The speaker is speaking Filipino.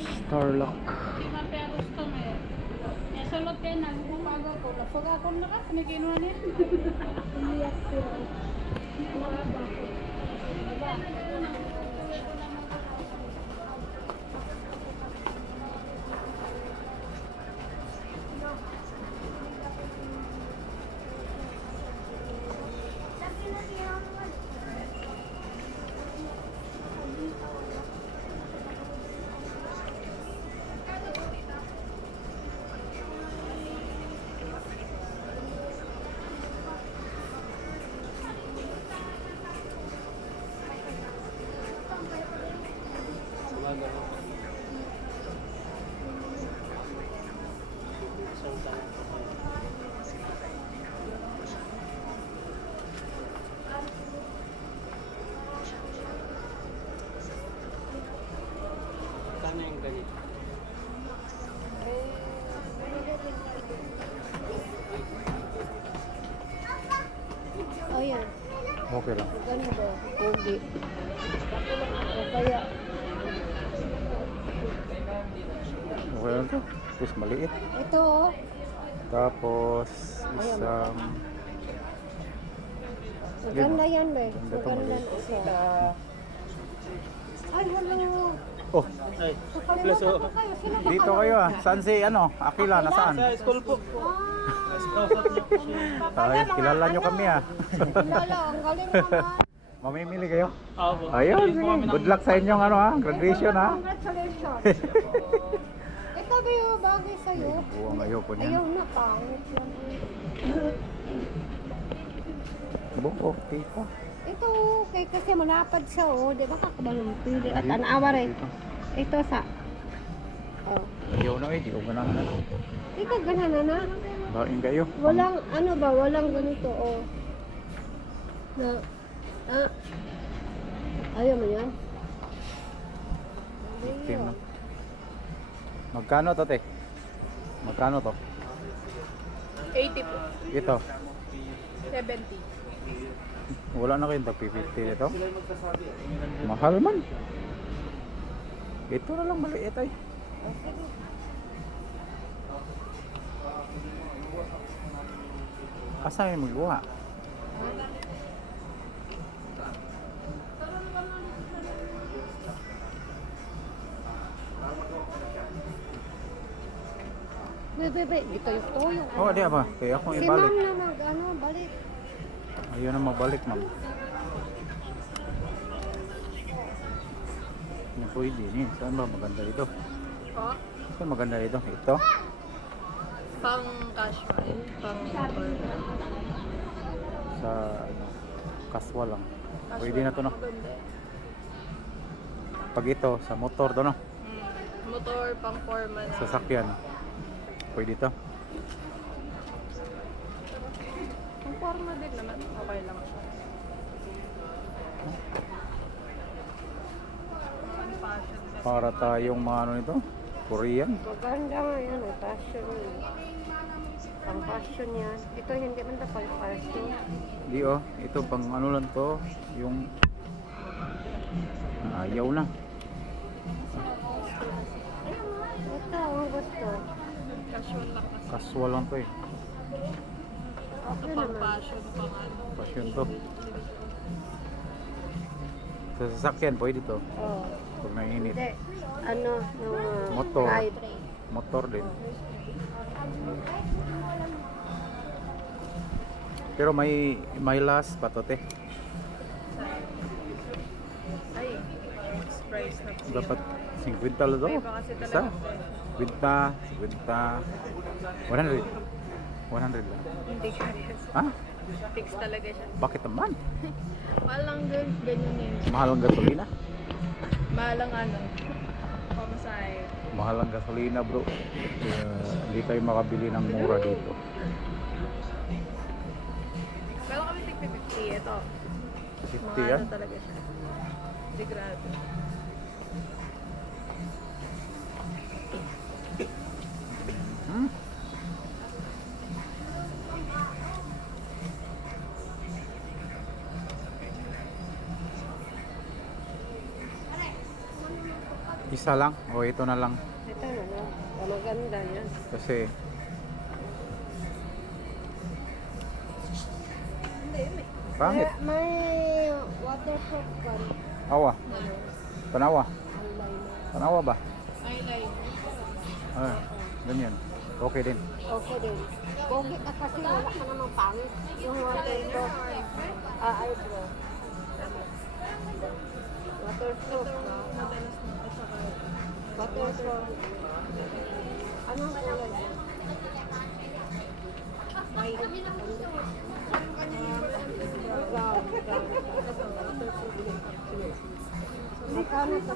Starlock. Salot kayo na, lumaga ko. Lapag ako na ka, may kinuha niya. Iyak ko. Kano yung ganito? Oh, yan. Okay lang. Ganito. Pogi. O kaya, Okay lang to. Tapos maliit. ito oh. Tapos isang... Maganda yan, be. Ganda to, Maganda maliit. isa. Ay, hello. Oh, Nakalimutan ko kayo. Sino ba dito kayo ah. Saan si Akila? Nasaan? Sa school po. Ay, kilala nyo kami ah. Kilala, ang galing naman. Mamimili kayo? Opo. Ayun, sige. Good luck sa inyong graduation ha. Congratulations. Ito ba yung bagay sa'yo? Buwang ayoko Ayaw niyan. na, pangit lang. Buko, tita. Ito, kay kasi manapad siya, oh. Di ba kakabalong pili? At anawa rin. Ito sa... Oh. Ayaw na di ko ganahan na. Di ka ganahan na. Bain kayo. Walang, ano ba, walang ganito, oh. Na... Ah. Ayaw mo yan? Itim na. Magkano to, te? Magkano to? 80 po. Ito. 70. Wala na kayong tag-50 nito. Mahal man. Ito na lang maliit ay. Asa yung magluha? Bebe, dito yung toyo. Oh, di ba? Kaya akong Si ibalik. ma'am na balik. Ayaw na mabalik, ma'am. Ano pwede ni? Saan ba maganda dito? Po? Saan maganda dito? Ito? Pang casual. Pang Sa kaswa lang. Pwede na to no? Maganda. Pag ito, sa motor to no? Motor, pang foreman. Sasakyan. Pwede to. Pang forma din naman. Okay lang siya. Pang fashion. Para tayong mga ano nito? Korean. Maganda nga yan, may passion yun. Pang passion yan. Ito hindi man na pang passion. Di ito pang ano lang to, yung ayaw na. Ito, ang gusto. Casual lang kasi. Casual lang to eh. Ito Okay pang naman. fashion, pang ano. Passion to. Sa sasakyan pwede to. Oh. Pag nainit. Hindi. Ano, yung Motor. ride. Motor din. Pero may last pa to te. Ay, price na po. Dapat 50 lang to. May iba kasi Isa. talaga. 50, 100. 100 lang. Hindi kaya. Ha? Fix talaga siya. Bakit naman? Walang ganyan yun. Mahal ang gasolina. Malang ano. Pamasahe. Mahal ang gasolina bro. Hindi tayo makabili ng mura dito. Pero kami tig 50. Ito. 50 Mga yan. ano talaga siya. Hindi grabe. Hmm? Isa lang? O ito na lang? Ito na lang. Maganda yan. Kasi pangit. May waterproof ka. Awa. Tanawa. Eyeliner. Tanawa ba? Eyeliner. Ah, ganyan. Okay din. Okay din. Okay ka kasi wala ka namang pangit. Yung waterproof. Eyebrow. Waterproof. Waterproof. Anong kulay? Magkano ito?